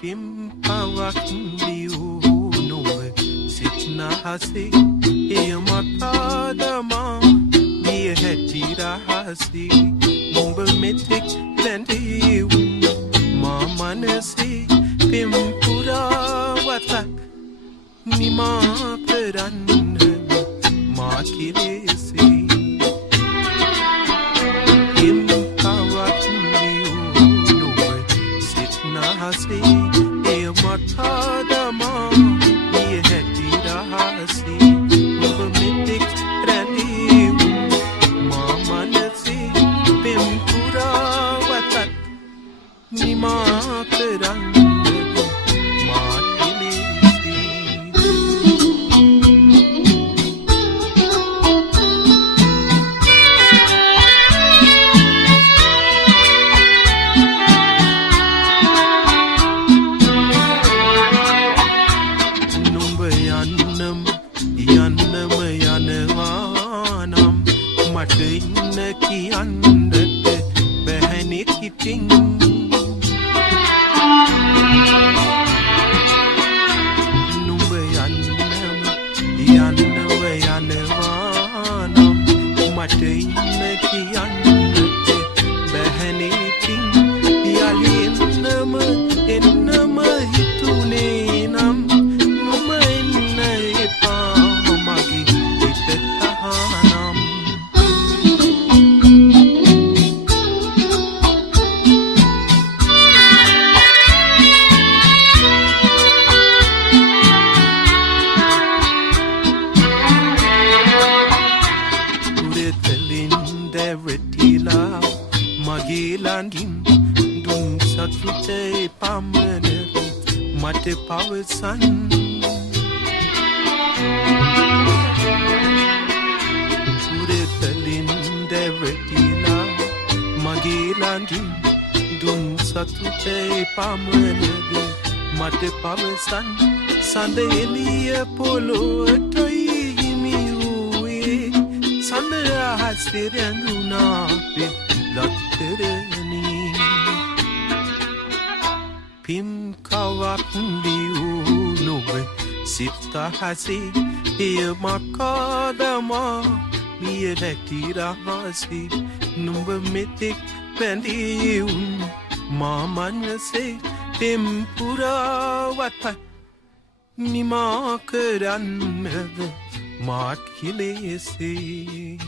පිම්පවක් දියූ නොව සිත්නහසේ එය මතාදමා දිය හැටි රහසේ නුඹ මෙතෙක් දැඳීවු මා මනසේ පිම්පුරාවතක් නිමා කරන්න මා කිලෙසේ පිම්පවක් දියූ නොව සිත්නහසේ එය මතාදමා දිය හැටි රහසේ නුඹ මෙතෙක් දැඳීවු මා මනසේ පිම්පුරාවතක් නිමා කරන්න මා කිලෙසේ නුඹ යන්නම යනවා නම් මට ඉන්න කියන්නට බැහැනේ කිතින් නුඹ යන්නම යනවා නම් මට ඉන්න කියන්නට බැහැනේ කිතින් යලි එන්නම හිතුනේ නම් නුඹ එන්න එපා මගේ හිත තහනම් උරතලින් දැවටිලා මගේ ළඟින් දුන් සතුටේ පමණ මට පවසන් උරතලින් දැවටිලා මගේ ළඟින් දුන් සතුටේ පමණ මට පවසන් සඳ එළිය පොළොවටයි හිමි වූයේ සඳ අහසේ රැඳුනා ලත්තරණී පිම්කවක් දියූ නොව සිත්හසේ එය මකාදමා මිය නැති රහසේ නුඹ මෙතෙක් පැඳීවුන් මා මනසේ පෙම්පුරාවතක් නිමා කරන්නද මාත් කිලෙසේ